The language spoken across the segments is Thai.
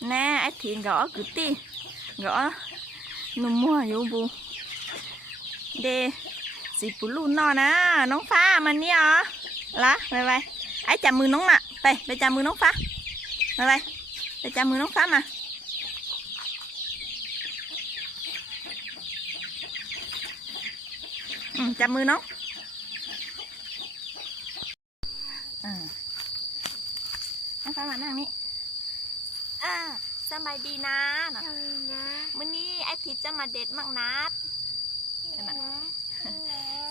nè ai thịt gõ cứ ti gõ nụ mua vô bu đê gì bù lu no nè nóng phá mà ní à lá vậy vậy ai chạm mưa nóng mà đây chạm mưa nóng phá vậy vậy đây chạm mưa nóng phá mà chạm mưa nóng nóng phá màนั่งนี่สบายดีนะมื้อนี้ไอทิศจะมาเด็ดมักนัด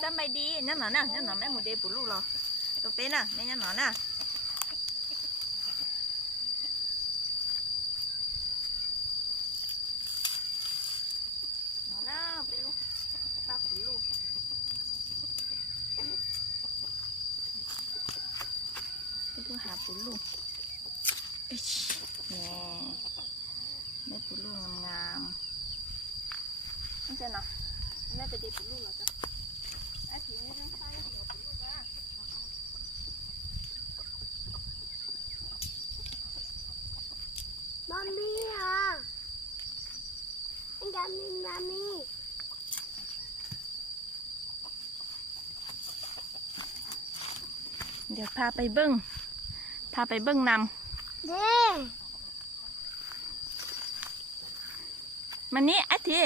สบายดีนั่นหนอแม่หมูเดปุลูกเหรอตัวเป็นน่ะนี่นั่นหนอน่ะหนอน่ะไปลูกป้าปุลูกไปดูหาปุลูกนี่ได้ปุลูกงามๆนี่จะเนาะแม่จะได้ปุลูกเหรอจ๊ะไอ้ผีไม่ต้องใช้เดี๋ยวปุลูกจ้ะมัมมี่อ่ะมัมมี่ เดี๋ยวพาไปเบิ้งนำ เด้ มันนี้ไอ้ที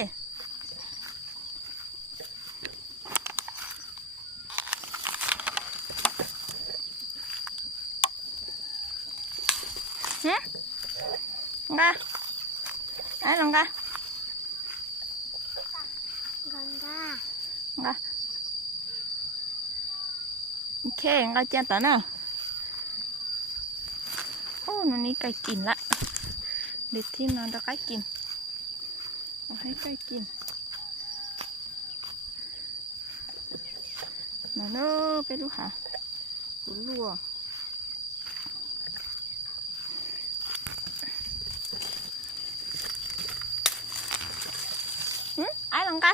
ลงกะไอ้ลงกะ กันด้า ลงกะโอเคเราเจียนต่อเนาะโอ้นั่นนี่ไก่กินละเด็ดที่นอนเราไก่กินเอาให้ไก่กินมาเนาะไปดูหาปูลัวไอ้ลงกะ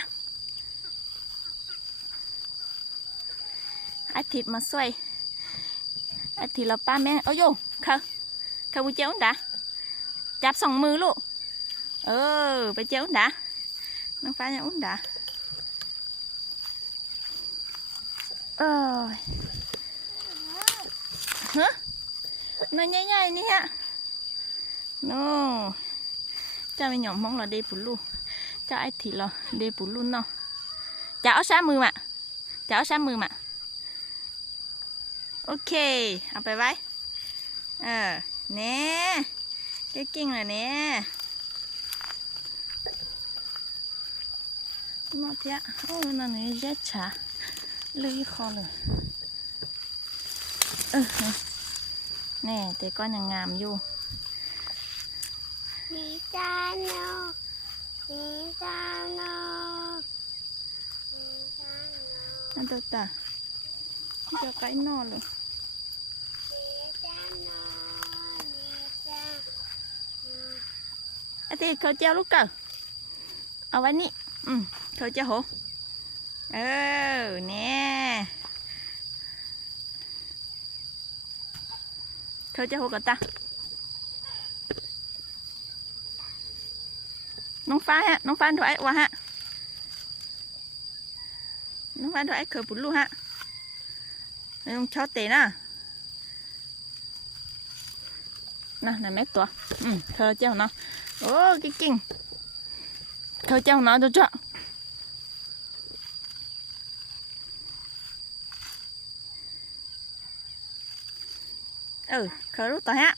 ไอ้ทิดมาช่วยไอ้ทิดเราป้าแม่เอาโย่เขาไปเจ้าด่าจับสองมือลูกไปเจ้าด่าน้องฟ้าเนี่ยอุ้นด่าฮะnó nhảy nhảy ní hả no cho mình nhỏ mong là đi bù lu cho ai thì là đi bù lu no chào sáng mưa mà okเอาไปไว้nè cái kinh rồi nè nó thế nó này rất chả lưỡi khó rồi nè để con nhà ngàm vôมีจานโนnó đâu ta cho cái no rồi thì khơi treo lúc cơ ở bên ní khơi treo hổ nè khơi treo hổ cả taน้องฟ้าthôi ấy qua haน้องฟ้าthôi ấy khơi bún luôn haน้องchó tê nè này mấy tuổi khơi treo nó cái kinh khơi treo nó được chưa khơi lúc tao ha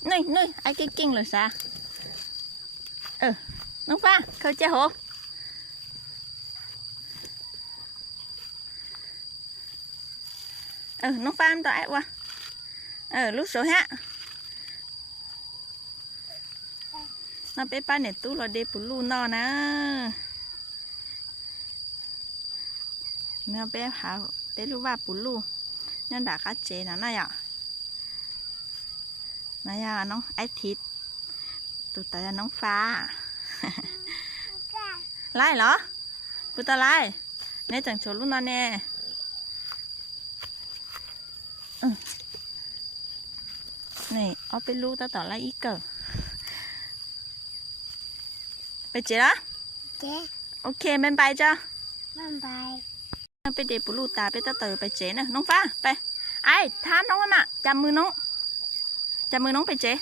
nơi ai cái kinh rồi saoน้องฟ้าkhơi treo hổน้องฟ้ามันตัวไอ้วะlúc số ha nó bé ba này tú là đi bù lu no nè nó bé hả bé lu ba bù lu nó đã cá chế nè nó ai thịt tụi ta là nóng pha lại lỏ tụi ta lại nè chẳng chỗ luôn nè นี่เอาไปลูต่อละอีกเกอไปเจ๊ละ เจ๊ โอเคมันไปจ้ะ บ๊ายบาย ไปเดปูลูตาไปตะเตอไปเจ๊นะน้องฟ้าไปไอ้ทามน้องมาจับมือน้องจับมือน้องไปเจ๊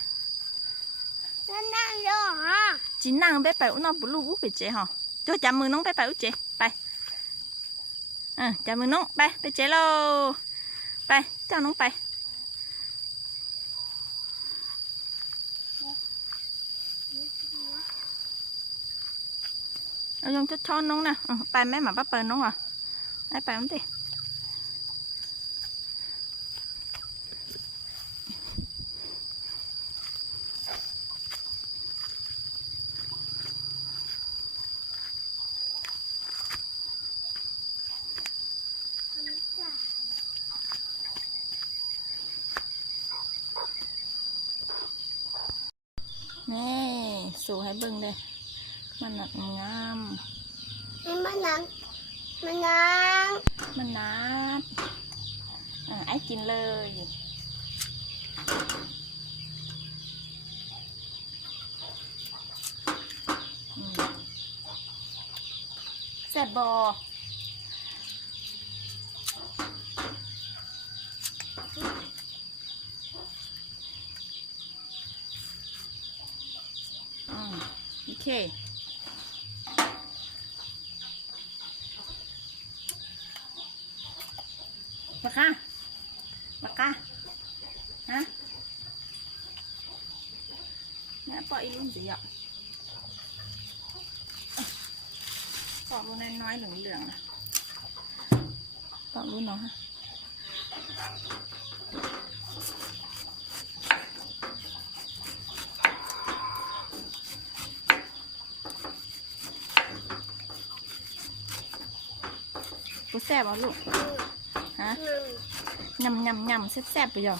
นั่นนั่งรอฮะ จีนั่งไปอุ้น้องปูลูวุ้ไปเจ๊ฮะจ้าจับมือน้องไปอุ้เจ๊ไปจับมือน้องไปเจ๊เราไปเจ้าน้องไปเอายงจะช้อนน้องนะไปแม่หมาป้าเปิดน้องเหรอไปมันดินี่สูให้เบิ่งเลยมันหนักงาม นี่มันนั่งมันนั่ง มันนัดไอ้กินเลยแซ่บบอโอเคมาค่ะมาค่ะฮะแม่ปล่อยรุ่นสิอ่ะปล่อยรุ่นน้อยๆเหลืองๆนะปล่อยรุ่นน้องฮะกูแซ่บอ่ะลูกฮะยำแซ่บๆไปย่อ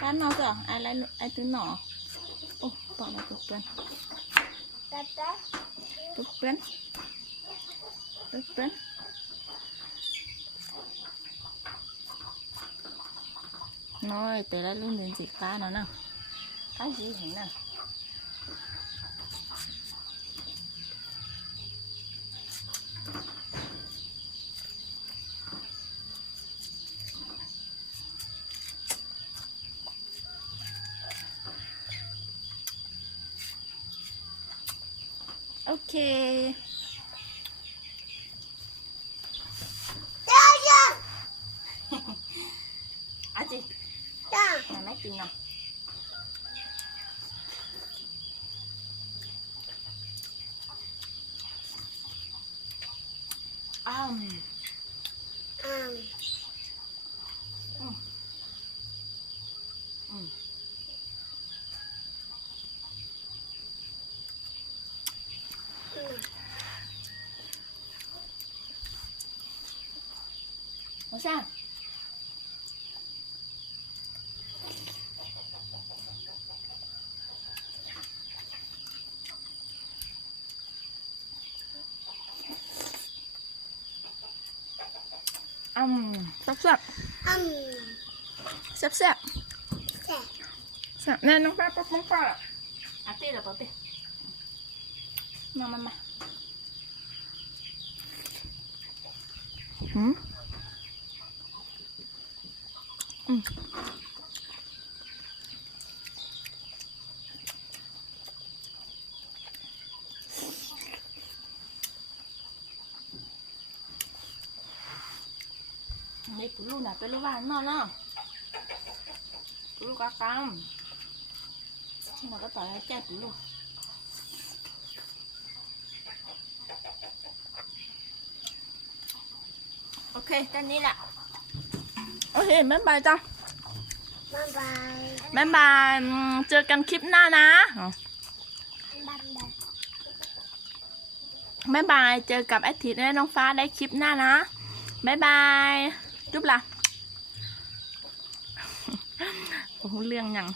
การนอนจ้ะไอ้ตื้อหนอโอ้ปอกมาตุกเปื้อน แต่แต่ ตุกเปื้อนน้อยแต่ละรุ่นเป็นสีฟ้าเนาะฟ้าสีเห็นน่ะโอเค เจ้าจ้า อาจิ จ้า ไม่กินเนาะอืม không sao sắp sắp sắp sắp Dạ. sắp nè nó phát bóng pha à tê là có tê mà đây tụi luôn là tụi luôn vàng ngon không tụi luôn cá cam nhưng mà có tỏi hay chai tụi luôn ok cái này là ok bye bye cho Bye bye. bye bye เจอกันคลิปหน้านะ Bye bye. บายบายเจอกับแอดทิตและน้องฟ้าได้คลิปหน้านะบายบายจุ๊บล่ะ โอ้โหเรื่องยัง